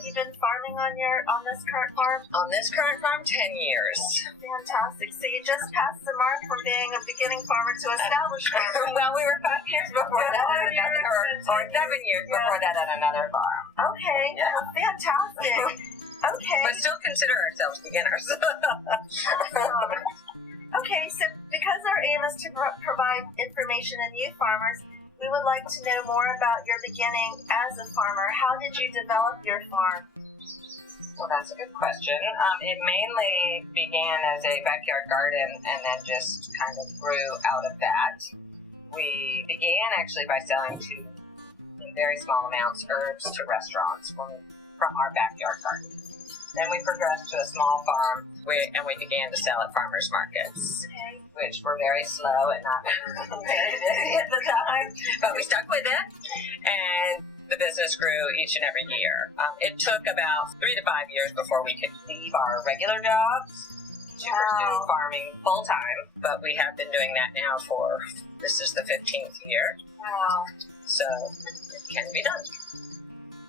have you been farming on this current farm? On this current farm, 10 years. Fantastic. So you just passed the mark from being a beginning farmer to established farmer. Well, we were 5 years before that at another, or 7 years before that at another farm. Okay, Yeah. well, fantastic. Okay. But still consider ourselves beginners. Okay, so because our aim is to provide information to new farmers, we would like to know more about your beginning as a farmer. How did you develop your farm? Well, that's a good question. It mainly began as a backyard garden and then just kind of grew out of that. We began actually by selling in very small amounts, herbs to restaurants from our backyard garden. Then we progressed to a small farm, and we began to sell at farmers markets, which were very slow and not very busy at the time, but we stuck with it, and the business grew each and every year. It took about 3 to 5 years before we could leave our regular jobs to pursue farming full-time, but we have been doing that now this is the 15th year. Wow. So it can be done.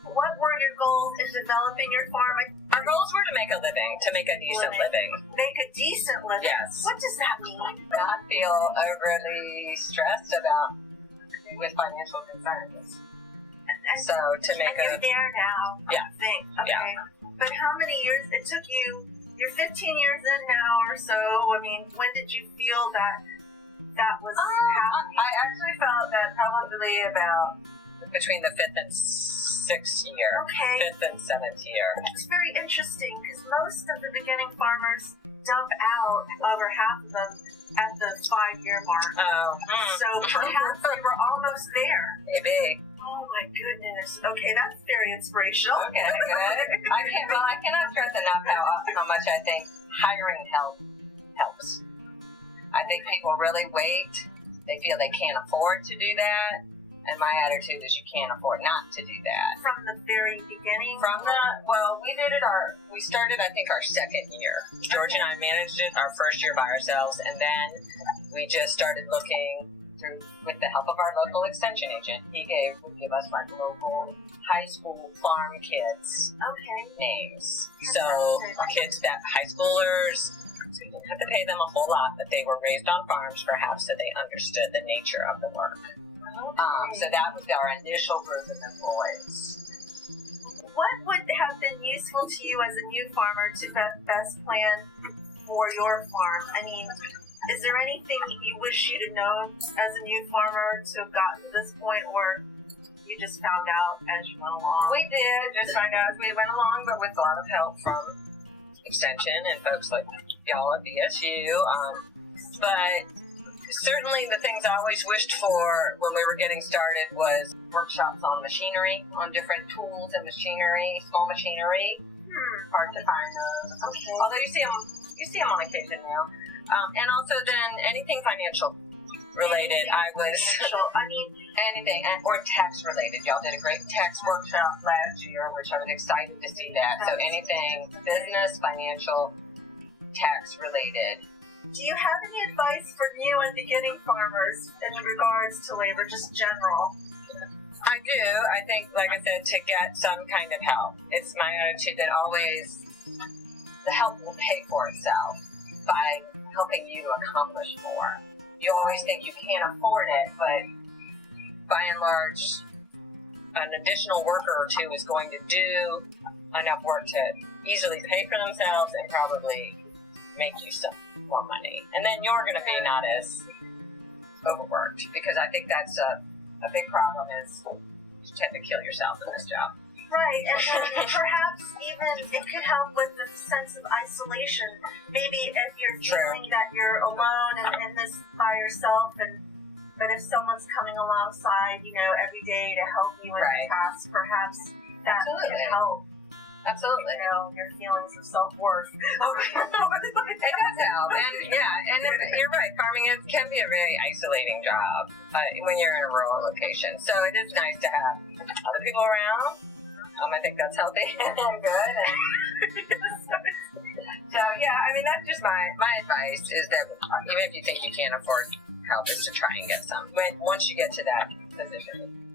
What were your goals in developing your farm? Our goals were to make a living, to make a decent living. Make a decent living? Yes. What does that mean? Not feel overly stressed with financial concerns. So to make you're there now, Yeah. I think. Okay. Yeah. But how many years it took you? You're 15 years in now or so. I mean, when did you feel that was happening? I actually felt that probably about between the 5th and 6th year. Okay. 5th and 7th year. It's very interesting because most of the beginning farmers dump out, over half of them, at the 5-year mark. Oh. So perhaps we were almost there. Maybe. Oh my goodness. Okay, that's very inspirational. Okay, good. I cannot stress enough how much I think hiring help helps. I think people really wait. They feel they can't afford to do that. And my attitude is you can't afford not to do that. From the very beginning? We started, I think, our 2nd year. George and I managed it our 1st year by ourselves, and then we just started looking through, with the help of our local extension agent. He would give us like local high school farm kids names. So kids that high schoolers, so you didn't have to pay them a whole lot, but they were raised on farms perhaps, so they understood the nature of the work. So that was our initial group of employees. What would have been useful to you as a new farmer to best plan for your farm? I mean, is there anything you wish you'd have known as a new farmer to have gotten to this point, or you just found out as you went along? We did just find out as we went along, but with a lot of help from Extension and folks like y'all at BSU. But certainly the things I always wished for when we were getting started was workshops on machinery, on different tools and machinery, small machinery. Hard to find those. Okay. Although you see them on occasion now. And also then anything financial related. Anything, or tax related. Y'all did a great tax workshop last year, which I was excited to see that. So anything business, financial, tax related. Do you have any advice for new and beginning farmers in regards to labor, just general? I do. I think, like I said, to get some kind of help. It's my attitude that always the help will pay for itself by helping you to accomplish more. You always think you can't afford it, but by and large, an additional worker or two is going to do enough work to easily pay for themselves and probably make you some more money. And then you're going to be not as overworked, because I think that's a big problem is you tend to kill yourself in this job. Right, and then perhaps even it could help with the sense of isolation. Maybe if you're feeling that you're alone and in this by yourself, but if someone's coming alongside, every day to help you in the task, perhaps that can help. Absolutely. Your feelings of self-worth. It does help. And you're right. Farming can be a very isolating job when you're in a rural location. So it is nice to have other people around. I think that's healthy and good. So that's just my advice is that even if you think you can't afford help, is to try and get some. Once you get to that position.